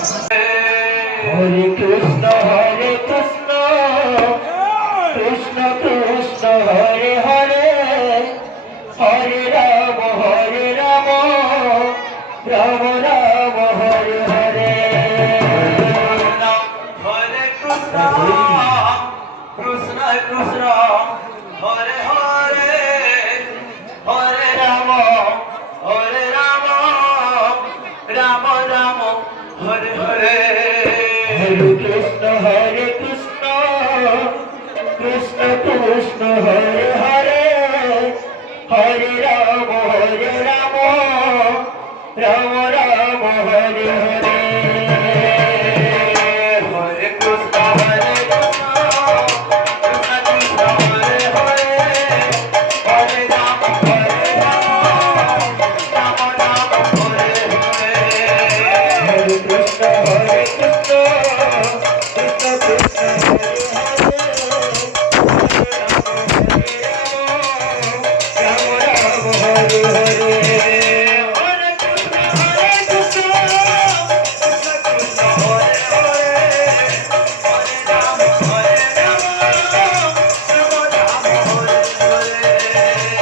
Hare Krishna, Krishna Krishna, Hare Hare, Hare Rama, Rama Rama, Hare Hare. Hare Krishna, Krishna Krishna, Hare Hare, Hare Rama, Rama Rama, Hare Hare. Hare Krishna, Krishna Krishna, Hare Hare, Hare Rama, Rama Rama, Hare Hare. Hare Krishna, Krishna Krishna, Hare Hare, Hare Rama, Rama Rama, Hare Hare. Hare Krishna, Krishna Krishna, Hare Hare, Rama Rama, Hare Hare.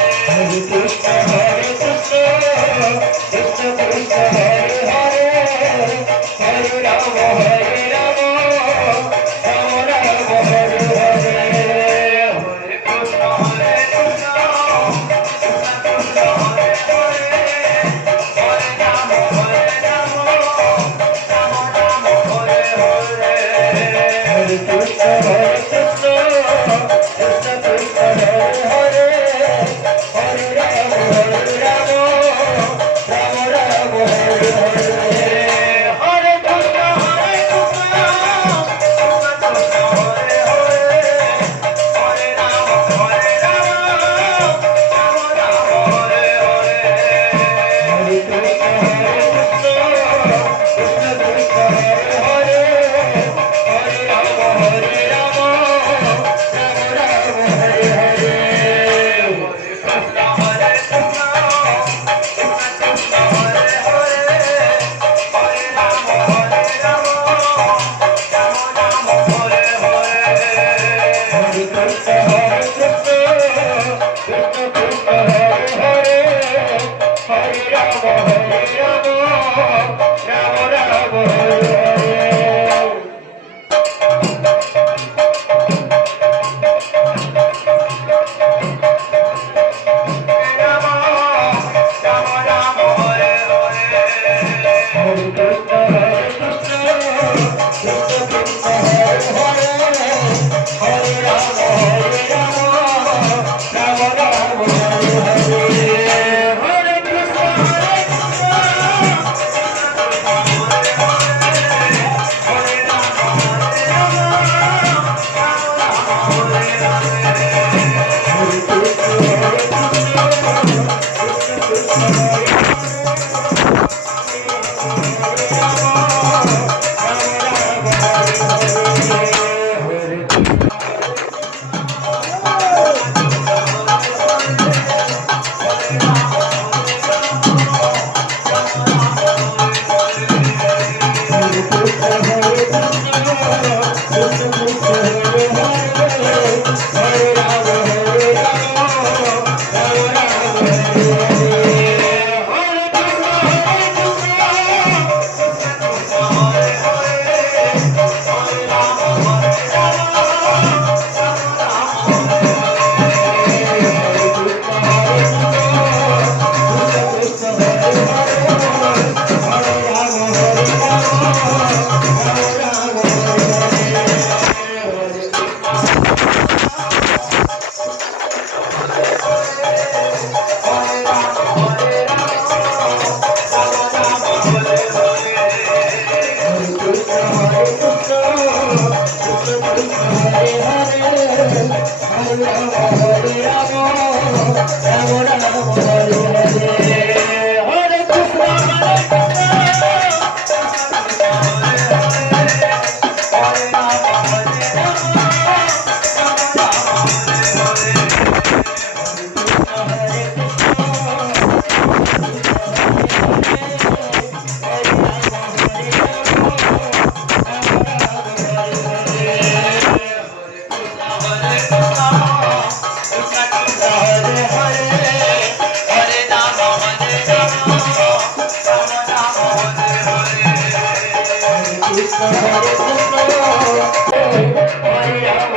Hare Krishna, Krishna Krishna, Hare Hare, Hare Rama, Rama Rama, Hare Hare. Hare Krishna, Krishna Krishna, Hare Hare, Hare Rama, Rama Rama, Hare Hare. Hare Krishna, Krishna Krishna, Hare Hare, Hare Rama, Rama Rama, Hare Hare. Hare Krishna, Krishna Krishna, Hare Hare, Hare Rama, Rama Rama, Hare Hare. Hare Krishna, Krishna Krishna, Hare Hare, Hare Rama, Rama Rama, Hare Hare. Hare Krishna, Hare Krishna, Hare Krishna Hare Krishna Hare Ram